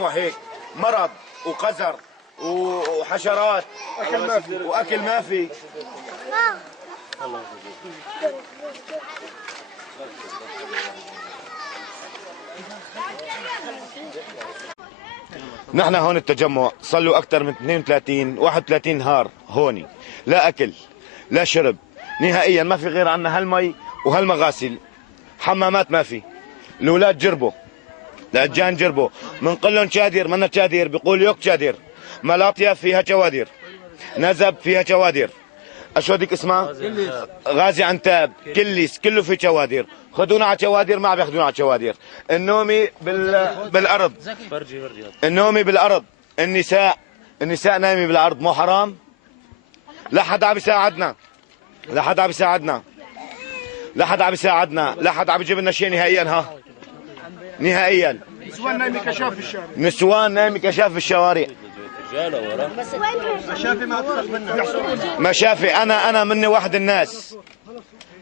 التجمع هيك مرض وقذر وحشرات واكل ما في. نحن هون التجمع صار له اكثر من 32 31 نهار هون، لا اكل لا شرب نهائيا، ما في غير عنا هالمي وهالمغاسل، حمامات ما في. الاولاد جربوا، الأجان جربوا، بنقول لهم شادير منا شادير، بيقول يوك شادير. ملاطيا فيها شوادر، نزب فيها شوادر، اشو هذيك اسمها؟ غازي عنتاب، كليس، كله في شوادر. خذونا على شوادر، ما عم ياخذونا على شوادر. النومي بالارض، النومي بالارض، النساء نايمه بالارض، مو حرام؟ لا حدا عم يساعدنا، لا حدا عم يساعدنا، لا حدا عم يساعدنا، لا حدا عم يجيب لنا شيء نهائيا. ها نهائيا نسوان نايمه كشاف في الشارع، نسوان نايمه كشاف في الشوارع. مشافي ما اطلق منها مشافي. انا مني واحد الناس،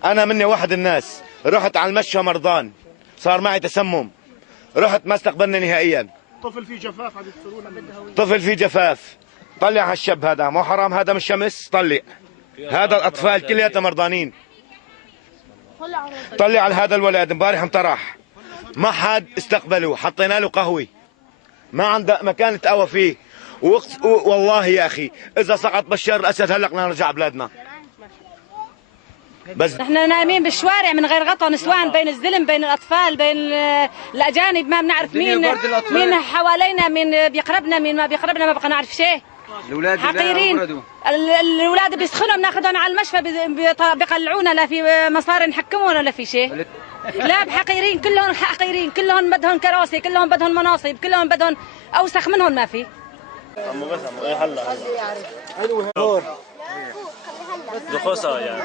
انا مني واحد الناس رحت على المشفى مرضان، صار معي تسمم، رحت ما استقبلنا نهائيا. طفل فيه جفاف عم يدخلوا له، طفل فيه جفاف. طلع هالشاب هذا، مو حرام هذا من الشمس؟ طلع هذا الاطفال كلياتها مرضانين. طلع على هذا الولد امبارح انطرح، ما حد استقبله، حطينا له قهوه، ما عنده مكان يتقوى فيه. والله يا اخي اذا سقط بشار الاسد هلا بدنا نرجع بلادنا. بس نحن نايمين بالشوارع من غير غطا، نسوان بين الزلم بين الاطفال بين الاجانب، ما بنعرف مين حوالينا، مين بيقربنا مين ما بيقربنا، ما بقى نعرف شيء. الاولاد حقيرين، الاولاد بيسخنوا بناخذهم على المشفى بيقلعونا، لا في مصاري نحكمهم ولا في شيء. لا بحقيرين، كلهم حقيرين، كلهم بدهم كراسي، كلهم بدهم مناصب، كلهم بدهم اوسخ منهم ما في. هلا دخوصة يعني